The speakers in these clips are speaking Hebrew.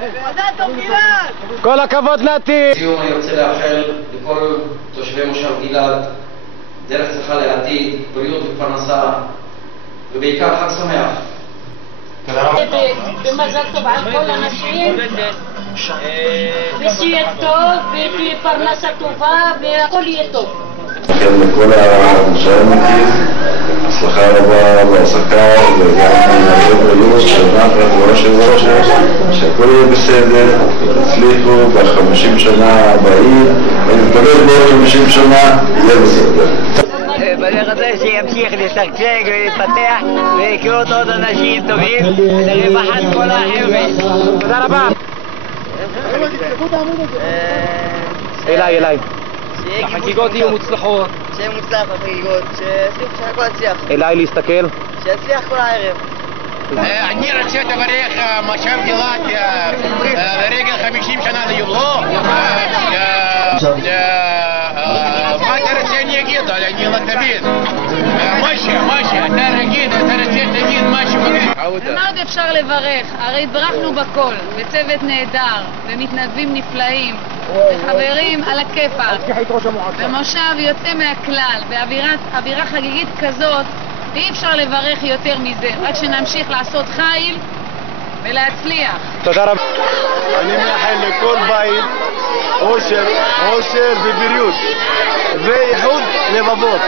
מזל טוב גלעד! כל הכבוד נתי! לסיום אני רוצה לאחל לכל תושבי מושב גלעד דרך צלחה לעתיד, בריאות ופרנסה ובעיקר חג שמח. תודה רבה. ומזל טוב על כל האנשים, ושיהיה טוב ותהיה פרנסה טובה והכל יהיה טוב. לכל המושבניקים, הצלחה רבה בהעסקה וגם לבריאות, שנה וראש וראש, שהכל יהיה בסדר ותצליחו ב50 שנה הבאים, ואני מקווה בעוד 50 שנה יהיה בסדר. בדרך הזה שימשיך לשגשג ולהתפתח ויקרות עוד אנשים טובים לרווחת כל החבר'ה. תודה רבה! אליי. החגיגות יהיו מוצלחות. שיהיה מוצלח החגיגות, שהכל יצליח. אליי להסתכל. שיצליח כל הערב. אני רוצה לברך מושב גלעד לרגל 50 שנה ליובלו. מה אתה רוצה אני אגיד? אני לא תבין. משה, אתה רוצה תגיד משהו. מה עוד אפשר לברך? הרי התברכנו בכל, בצוות נהדר, במתנדבים נפלאים, וחברים על הכיפאק, במושב יוצא מהכלל, באווירה חגיגית כזאת, אי אפשר לברך יותר מזה, רק שנמשיך לעשות חיל ולהצליח. תודה רבה. אני מאחל לכל בית אושר ובריאות ואיחוד לבבות.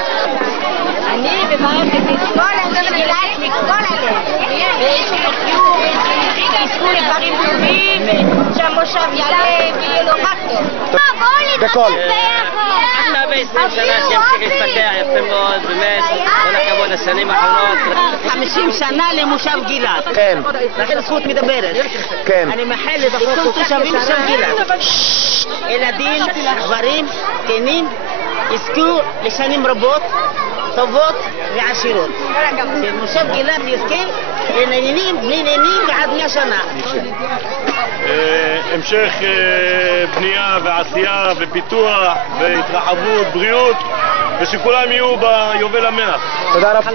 אני מברכת את כל החבר'ה גלעד מכל הלב, ושיחיו ויזכו לדברים טובים, שהמושב יעלה ויהיה לו רק טוב. בכל. עכשיו 20 שנה שימשיך להתפתח יפה מאוד, באמת, כל הכבוד לשנים האחרונות. 50 שנה למושב גלעד. כן. לכן הזכות מדברת. כן. אני מאחל לכל תושבים של גלעד. ילדים, גברים, זקנים, יזכו לשנים רבות, טובות ועשירות. שמושב גלעד יזכה לנהנים, בני נהנים ועד 100 שנה. המשך בנייה ועשייה ופיתוח והתרחבות, בריאות, ושכולם יהיו ביובל המאה. תודה רבה.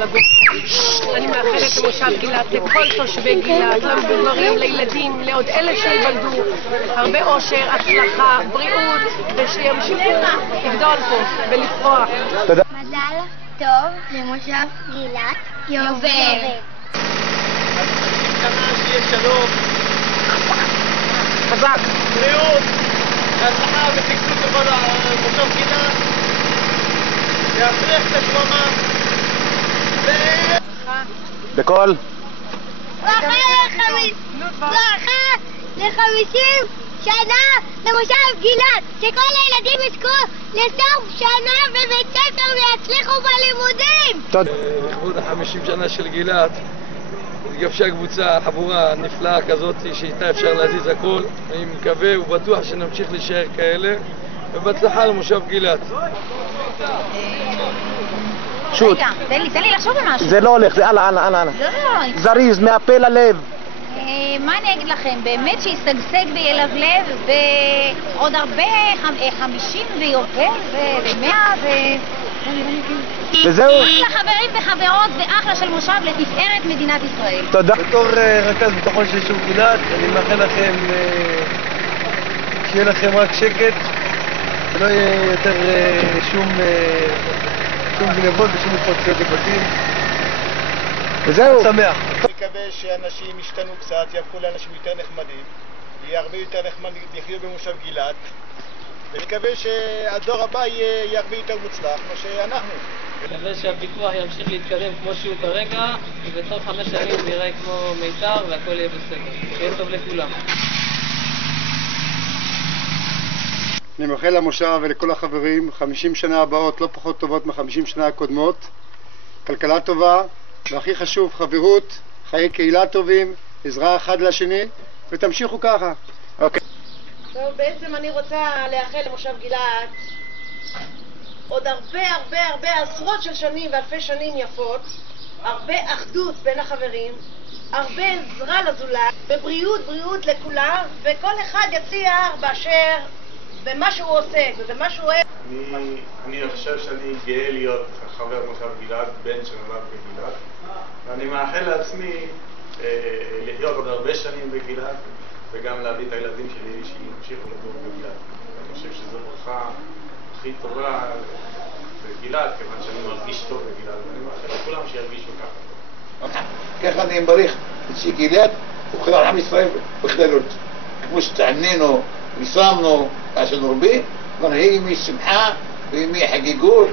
אני מאחלת למושב גלעד, לכל תושבי גלעד, למבוגרים, לילדים, לעוד אלה שיוולדו, הרבה אושר, הצלחה, בריאות, ושימשיכו לגדול פה ולפרוח. תודה. מזל טוב למושב גלעד יובל. שיהיה שלום, חזק, בריאות, הצלחה ושגשוג לכל מושב גלעד, להפריח את השממה בכל. ברכה ל50 שנה למושב גלעד, שכל הילדים יזכו לסוף שנה בבית ספר ויצליחו בלימודים. תודה. לכבוד 50 שנה של גלעד התגבשה קבוצה, חבורה נפלאה כזאת שאיתה אפשר להזיז הכל. אני מקווה ובטוח שנמשיך להישאר כאלה, ובהצלחה למושב גלעד. שוט. רגע, תן לי לחשוב על משהו. זה לא הולך, זה הלאה. לא. זריז, מהפה ללב. מה אני אגיד לכם, באמת שישגשג וילבלב ועוד הרבה 50 ויובל ו100 וזהו. אחלה חברים וחברות ואחלה של מושב לתפארת מדינת ישראל. תודה. בתור רכז ביטחון של יישוב גלעד, אני מאחל לכם שיהיה לכם רק שקט, ולא יהיה יותר שום גנבות ושום התפרצויות בבתים. וזהו. שמח. אני מקווה שאנשים ישתנו קצת, יהפכו לאנשים יותר נחמדים, ויהיה הרבה יותר נחמד לחיות במושב גלעד, ונקווה שהדור הבא יהיה הרבה יותר מוצלח כמו שאנחנו. מקווה שהפיתוח ימשיך להתקדם כמו שהוא כרגע, ובתוך 5 שנים נראה כמו מיתר והכל יהיה בסדר. שיהיה טוב לכולם. אני מאחל למושב ולכל החברים 50 שנה הבאות לא פחות טובות מ50 שנה הקודמות, כלכלה טובה, והכי חשוב חברות, חיי קהילה טובים, עזרה אחד לשני, ותמשיכו ככה. אוקיי. טוב, בעצם אני רוצה לאחל למושב גלעד עוד הרבה עשרות של שנים ואלפי שנים יפות, הרבה אחדות בין החברים, הרבה עזרה לזולת, בבריאות לכולם, וכל אחד יצליח באשר במה שהוא עושה ובמה שהוא אוהב. אני חושב שאני גאה להיות חבר מושב גלעד, בן שנולד בגלעד, ואני מאחל לעצמי לחיות עוד הרבה שנים בגלעד, וגם להביא את הילדים שלי שימשיכו לגור בגלעד. אני חושב שזו ברכה הכי טובה בגלעד, כיוון שאני מרגיש טוב בגלעד, ואני מאחל לכולם שירגישו ככה. ככה אני מברך שגלעד הוא חלל עם ישראל בכללות. כמו שתענינו ושמנו עשינו הרבה, ונהי ימי שמחה וימי חגיגות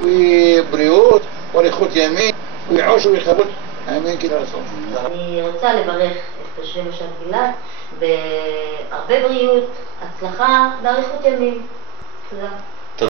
ובריאות ואריכות ימים ויעוש ויכבוד. אמן כן רצון. אני רוצה לברך את תושבי מושב גלעד בהרבה בריאות, הצלחה ואריכות ימים. תודה.